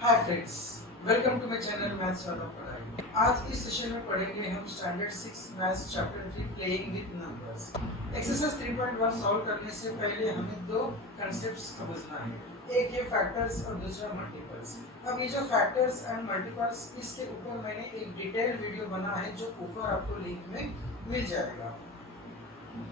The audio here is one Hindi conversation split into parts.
Hi friends, welcome to my channel maths वाला पढ़ाई। आज इस सेशन में पढ़ेंगे हम standard 6 maths chapter 3 playing with numbers. Exercise 3.1 solve करने से पहले हमें दो कांसेप्ट्स समझना है, एक ये फैक्टर्स और दूसरा मल्टीपल्स। अब ये जो फैक्टर्स एंड मल्टीपल्स, इसके ऊपर मैंने एक डिटेल वीडियो बना है जो ऊपर आपको लिंक में मिल जाएगा।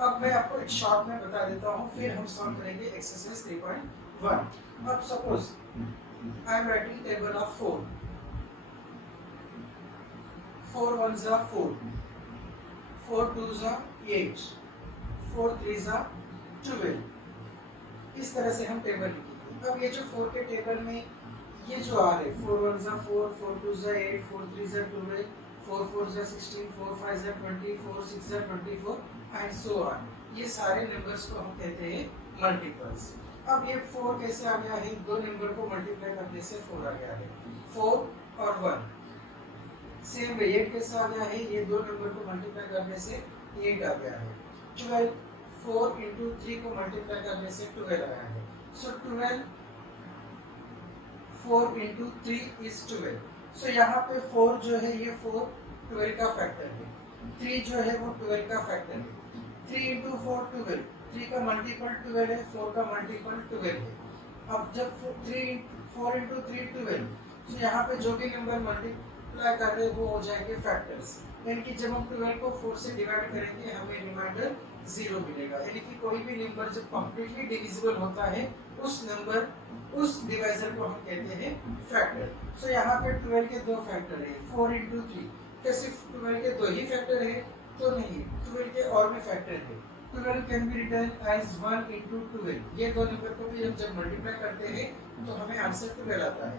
अब मैं आपको एक शॉर्ट में बता देता हूँ, फिर हम सॉल्व करेंगे एक्सरसाइज 3.1। अब suppose I am writing table of 4. 4 ones are 4. 4 twos are 8. 4 threes are 12. इस तरह से हम टेबल लिखेंगे। अब ये जो 4 के टेबल में ये जो आ रहे 4 ones are 4, 4 twos are 8, 4 threes are 12, 4 fours are 16, 4 fives are 20, 4 six are 24 and so on। ये सारे नंबर्स को हम कहते हैं मल्टीपल्स। अब ये 4 कैसे आ गया है? दो नंबर को मल्टीप्लाई करने से 4 आ गया है, 4 और 1। सेम वे 8 कैसे आ गया है? ये दो नंबर को मल्टीप्लाई करने से 8 आ गया है। 12 4 into 3 को मल्टीप्लाई करने से 12 आया है। सो 12 4 into 3 is 12। सो यहाँ पे 4 जो है ये 4 12 का फैक्टर है, 3 जो है वो 12 का फैक्टर है। 3 into 4 12, 3 का मल्टीपल 12 है, 4 का मल्टीपल 12 है। अब जब 4 into 3 12, तो यहाँ पे जो भी नंबर मल्टीप्लाई कर रहे हैं वो हो जाएंगे फैक्टर्स। यानी कि जब हम 12 को 4 से डिवाइड करेंगे हमें रिमाइंडर 0 मिलेगा। यानी कि कोई भी नंबर जब कंप्लीटली डिविजिबल होता है उस डिवाइजर को हम कहते हैं फैक्टर। सो यहाँ पे 12 के दो फैक्टर है, 4 into 3। क्या सिर्फ 12 के दो ही फैक्टर है? तो नहीं, 12 के और भी फैक्टर है। 12 can be written as 1 into 12। ये दो नंबर को भी हम जब मल्टीप्लाई करते हैं तो हमें आंसर 12 आता है।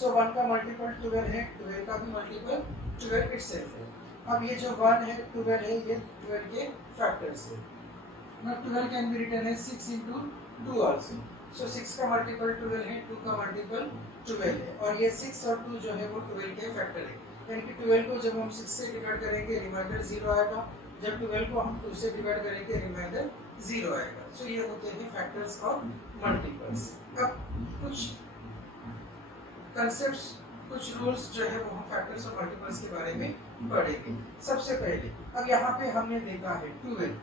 सो 1 का मल्टीपल 12 है, 12 का भी मल्टीपल 12 इटसेल्फ है। अब ये जो 1 है 12 है, ये 12 के फैक्टर्स है। now 12 can be written as 6 into 2 also. So 6 का मल्टीपल 12 है, 2 का मल्टीपल 12 है, और ये 6 और 2 जो है वो 12 के फैक्टर है। यानी कि 12 को जब हम 6 से डिवाइड करेंगे रिमाइंडर 0 आएगा, जब 12 को हम 2 से डिवाइड करेंगे रिमाइंडर 0 आएगा। सो ये होते हैं फैक्टर्स और मल्टीपल्स। अब कुछ कंसेप्ट्स, कुछ रूल्स जो है वो हम फैक्टर्स और मल्टीपल्स के बारे में पढ़ेंगे। सबसे पहले अब यहाँ पे हमने देखा है 12,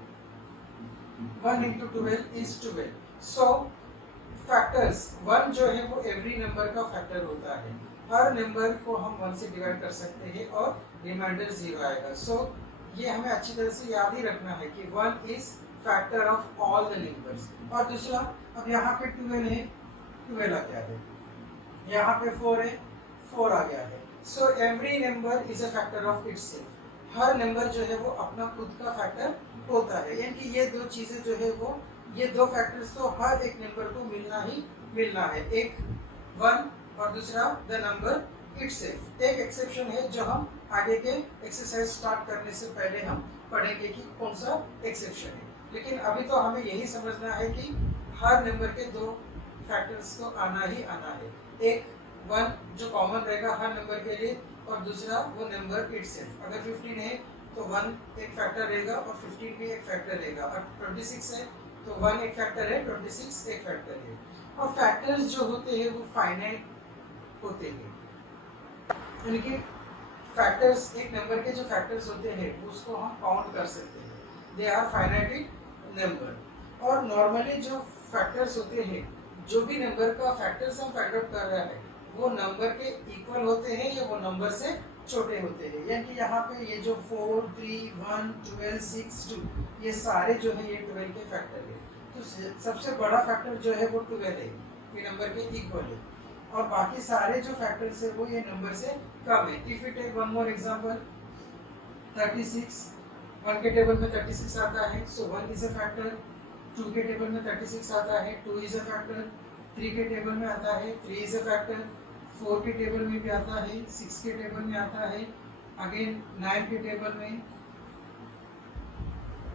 1 into 12 is 12। सो फैक्टर्स 1 जो है वो एवरी नंबर का फैक्टर होता है। हर नंबर को हम 1 से डिवाइड कर सकते हैं और रिमाइंडर 0 आएगा। सो ये हमें अच्छी तरह से याद ही रखना है कि 1 is factor of all the numbers. और दूसरा, अब यहाँ पे 12 है, 12 आ गया है, यहाँ पे 4 है, 4 आ गया है। So every number is a factor of itself. Her number जो है वो अपना खुद का फैक्टर होता है। यानी कि ये दो चीजें जो है वो, ये दो फैक्टर्स तो हर एक नंबर को मिलना ही मिलना है, एक 1 और दूसरा द नंबर इटसेल्फ। एक एक्सेप्शन है जो हम आगे के एक्सरसाइज स्टार्ट करने से पहले हम पढ़ेंगे कि कौन सा एक्सेप्शन है। लेकिन अभी तो हमें यही समझना है कि हर नंबर के दो फैक्टर्स तो आना ही आना है, एक 1 जो कॉमन रहेगा हर नंबर के लिए, और दूसरा वो नंबर इटसेल्फ। अगर 15 है तो 1 एक फैक्टर रहेगा और 15 भी एक फैक्टर रहेगा, और 26 है तो 1 एक फैक्टर है, 26 एक फैक्टर है। और फैक्टर्स जो होते हैं वो फाइनाइट होते हैं, यानी कि फैक्टर्स, एक नंबर के जो फैक्टर्स होते हैं उसको हम काउंट कर सकते हैं, दे आर फाइनाइट नंबर। और नॉर्मली जो फैक्टर्स होते हैं, जो भी नंबर का फैक्टर्स हम फाइंड आउट कर रहे हैं वो नंबर के इक्वल होते हैं या वो नंबर से छोटे होते हैं। यानी कि यहाँ पे ये जो 4 3 1 12 6 2, ये सारे जो है ये 12 के फैक्टर है। तो सबसे बड़ा फैक्टर जो है वो 12 है, ये नंबर के इक्वल है, और बाकी सारे जो फैक्टर्स है वो ये नंबर से कम है। If you take one more example, 36, 1 के टेबल में 36 आता है, सो 1 इज अ फैक्टर। 2 के टेबल में 36 आता है, 2 इज अ फैक्टर। 3 के टेबल में आता है, 3 इज अ फैक्टर। 4 के टेबल में भी आता है, 6 के टेबल में आता है, अगेन 9 के टेबल में,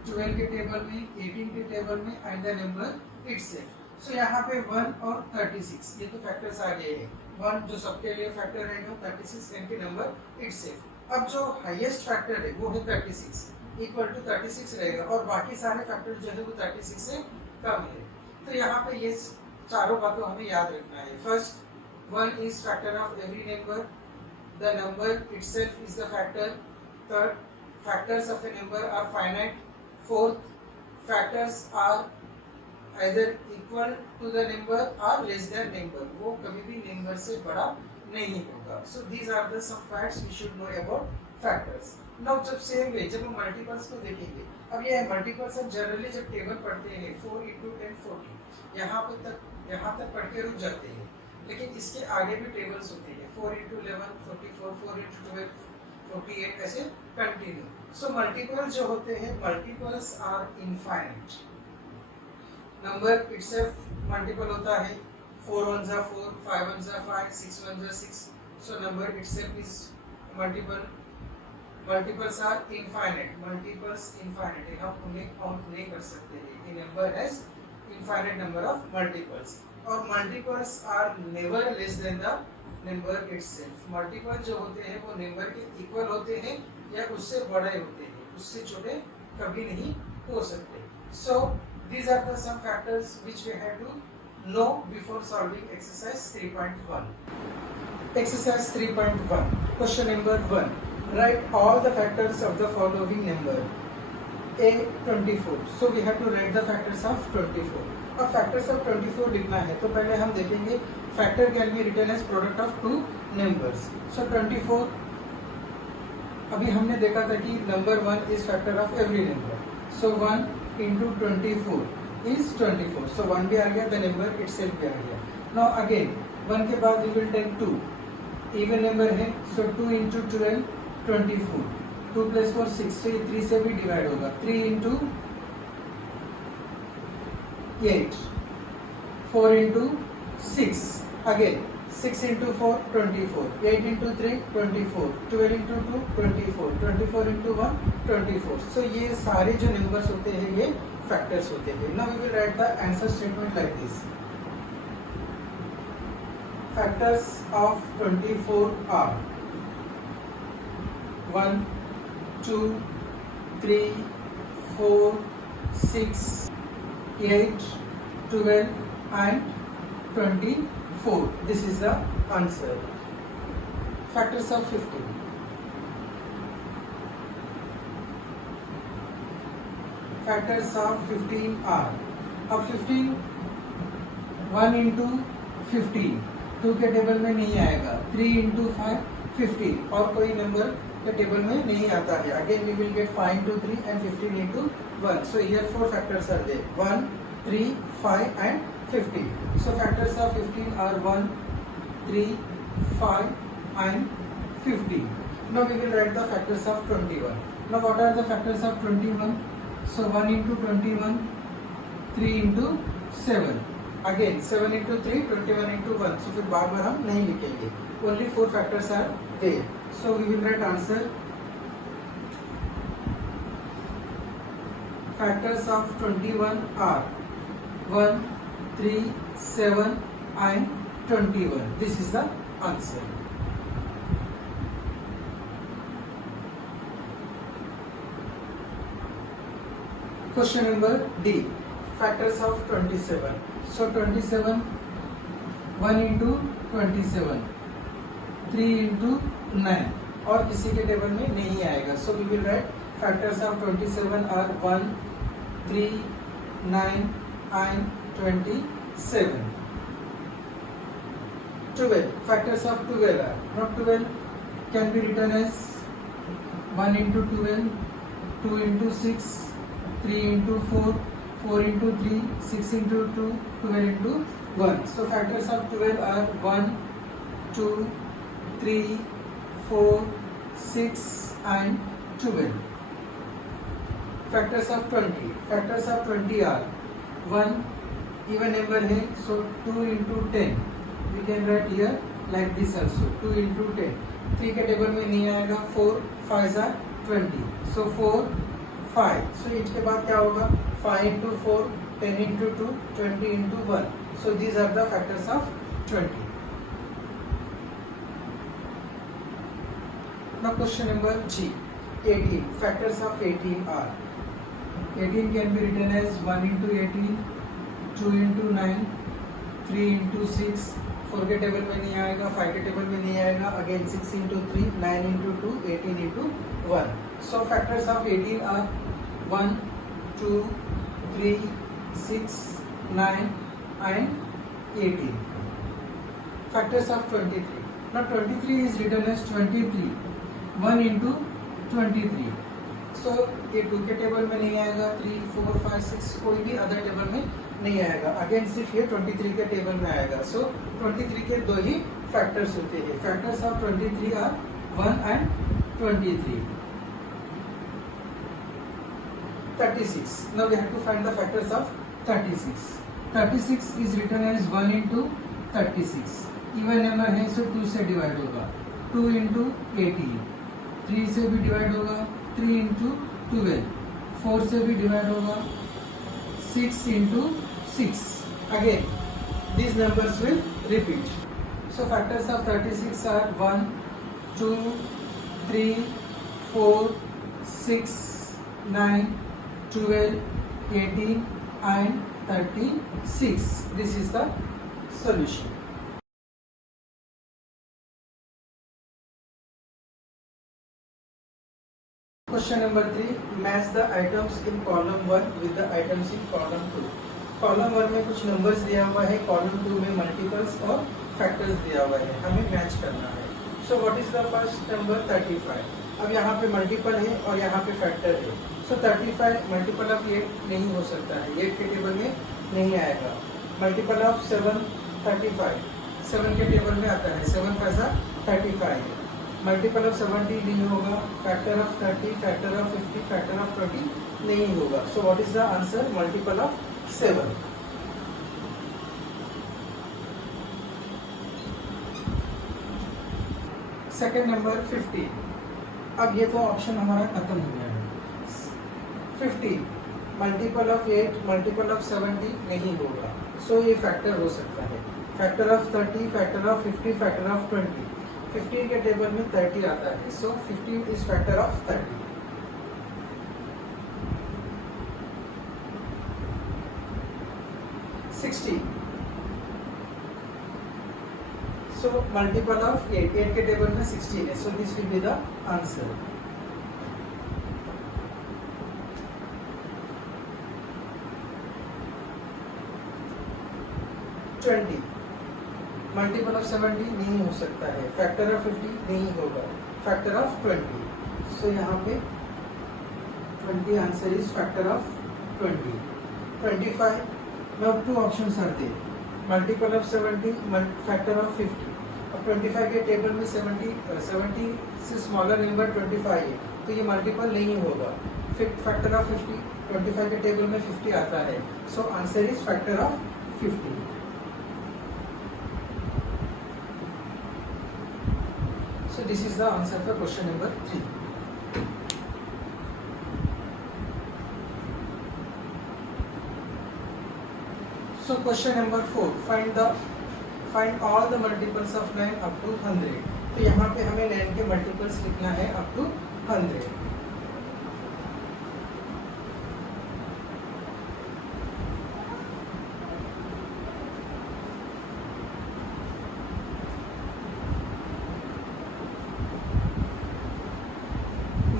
12 के टेबल में, 18 के टेबल में, एंड द नंबर इटसेल्फ। सो यहाँ पे 1 और 36 ये तो फैक्टर्स आ गए हैं। 1 जो सबके लिए फैक्टर रहेगा, 36 यानी नंबर इटसेल्फ। अब जो हाईएस्ट फैक्टर है वो है 36, इक्वल टू 36 रहेगा, और बाकी सारे फैक्टर जो है वो 36 से कम है। तो यहाँ पे ये चारों बातों हमें याद रखना है। First, 1 is factor of every number. The number itself is the factor. Third, factors of a number are finite. Fourth, factors are either equal to the number or less than number. वो कभी भी number से बड़ा नहीं होगा. So these are the some facts we should know about factors. Now जब same way जब हम multiples को देखेंगे, अब ये multiples हम generally जब table पढ़ते हैं 4 into 10 40 यहाँ तक पढ़ के रुक जाते हैं. लेकिन इसके आगे भी टेबल्स होते हैं 4 into 11 44 4 into 12 48 ऐसे कंटिन्यू. सो मल्टीपल जो होते हैं multiples are infinite. Number itself multiple होता है 4 1 जा 4 5 1 जा 5 6 1 जा 6. So number itself is multiple. Multiples are infinite. Multiples infinite हम उन्हें काउंट नहीं कर सकते हैं. A number has infinite number of multiples. और multiples are never less than the number itself. Multiple जो होते हैं वो नंबर के इक्वल होते हैं या उससे बड़े होते हैं, उससे छोटे कभी नहीं हो सकते. सो these are the some factors which we have to know before solving exercise 3.1. Exercise 3.1. Question number 1. Write all the factors of the following number. A 24. So we have to write the factors of 24. अब factors of 24 लिखना है तो पहले हम देखेंगे factor can be written as product of two numbers. So 24 अभी हमने देखा था कि number 1 is factor of every number. So 1 into 24 is 24. So 1 भी आ गया, the number itself भी आ गया. Now again 1 के बाद we will take 2. Even number है, so 2 into 12 24. 2 plus 4 6. So ये 3 से भी divide होगा. 3 into 8. 4 into 6. Again 6 into 4 24. 8 into 3 24. 12 into 2 24. 24 into 1 24. So ये सारे जो numbers होते हैं ये factors होते हैं. Now we will write the answer statement like this. Factors of 24 are 1 2 3 4 6 8 12 and 24. This is the answer. Factors of 15. Factors of 15 are, अब 15 1 into 15 2 के टेबल में नहीं आएगा. 3 into 5 15 और कोई नंबर के टेबल में नहीं आता है. Again we will get 5 into 3 and 15 into 1. So here 4 factors are there. 1 3 5 and 15. So factors of 15 are 1 3 5 and 15. Now we will write the factors of 21. Now what are the factors of 21? So 1 into 21 3 into 7. Again 7 into 3 21 into 1. So फिर बार बार हम नहीं लिखेंगे. Only 4 factors are there. So we will write answer. Factors of 21 are 1 3 7 and 21. This is the answer. Question number D. Factors of 27. So 27 1 into 27 3 into 9 और किसी के टेबल में नहीं आएगा. So we will write factors of 27 are 1 3 9 and 27. 12. Factors of 12 are, not 12 can be written as 1 into 12 2 into 6 3 into 4 4 into 3 6 into 2 12 into 1. So factors of 12 are 1 2 3 4 6 and 12. Factors of 20. Factors of 20 are 1 even number है, so 2 into 10 we can write here like this also. 2 into 10 3 के टेबल में नहीं आएगा. 4 5 are 20. So 4 5. So इसके बाद क्या होगा? 5 into 4 10 into 2 20 into 1. So these are the factors of 20. Now question number G. 18. Factors of 18 are, 18 can be written as 1 into 18 2 into 9 3 into 6 4 के टेबल में नहीं आएगा, 5 के टेबल में नहीं आएगा. Again 6 into 3, 9 into 2, 18 into 1. So factors of 18 are 1, 2, 3, 6, 9 and 18. Factors of 23. Now 23 is written as 23. 1 into 23. So ये 2 के टेबल में नहीं आएगा, 3, 4, 5, 6 कोई भी अदर टेबल में नहीं आएगा. अगेन सिर्फ ये 23 के टेबल में आएगा. सो 23 के दो ही फैक्टर्स होते हैं. Factors of 23 are 1 and 23. 36. Now we have to find the factors of 36. 36 is written as 1 into 36. Even number है सो 2 से डिवाइड होगा. 2 into 18. 3 से भी डिवाइड होगा. 3 into 12. 4 से भी डिवाइड होगा. 6 into 6. Again, these numbers will repeat. So factors of 36 are 1, 2, 3, 4, 6, 9, 12, 18 and 36. This is the solution. Question number 3. Match the items in column 1 with the items in column 2. Column 1 में कुछ नंबर्स दिया हुआ है, कॉलम 2 में मल्टीपल्स और फैक्टर्स दिया हुआ है. हमें मैच करना है. So what is the first number 35. अब यहाँ पे मल्टीपल है और यहाँ पे फैक्टर है. सो 35 मल्टीपल ऑफ 8 नहीं हो सकता है. 8 के टेबल में नहीं आएगा. Multiple of 7 35. 7 के टेबल में आता है. 7 पैसा 35. मल्टीपल ऑफ 70 नहीं होगा. Factor of 30, factor of 50, factor of 20 नहीं होगा. So what is the answer? Multiple of 7. Second number 50. अब ये तो ऑप्शन हमारा खत्म हो गया है. 50 मल्टीपल ऑफ 8, मल्टीपल ऑफ 70 नहीं होगा. सो ये फैक्टर हो सकता है. Factor of 30, factor of 50, factor of 20. 15 के टेबल में 30 आता है. सो 15 is factor of 30. So multiple of 8. 8 के टेबल में 16 है. So this will be the answer. Multiple of 70 नहीं हो सकता है. फैक्टर ऑफ 50 नहीं होगा. Factor of 20. सो यहाँ पे 20 answer is factor of 20. 25. Now two options are there. Multiple of 70, factor of 50. अब 25 के टेबल में 70 से स्मॉलर नंबर 25 है, तो ये मल्टीपल नहीं होगा. फैक्टर ऑफ 50, 25 के टेबल में 50 आता है. So answer is factor of 50. So this is the answer for question number 3. So question number 4. Find all the multiples of 9 up to 100. तो यहाँ पे हमें 9 के मल्टीपल्स लिखना है up to 100.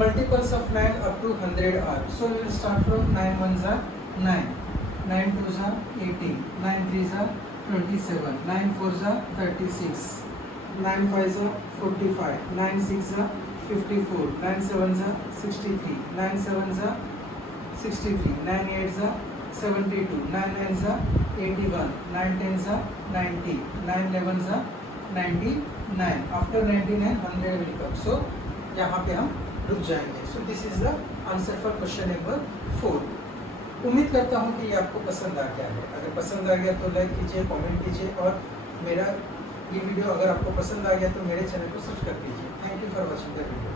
Multiples of 9 up to 100 are. So we will start from 9 ones are 9. 9 twos are 18. 9 threes are 27. 9 fours are 36. 9 fives are 45. 9 sixes are 54. 9 sevens are 63. 9 sevens are 63. 9 eights are 72. 9 nines are 81. 9 tens are 90. 9 elevens are 99. After 99 100 will come. So यहाँ पे हम रुक जाएंगे. So this is the answer for question number 4. उम्मीद करता हूँ कि ये आपको पसंद आ गया है. अगर पसंद आ गया तो लाइक कीजिए, कमेंट कीजिए और मेरा ये वीडियो अगर आपको पसंद आ गया तो मेरे चैनल को सब्सक्राइब कीजिए. Thank you for watching the video.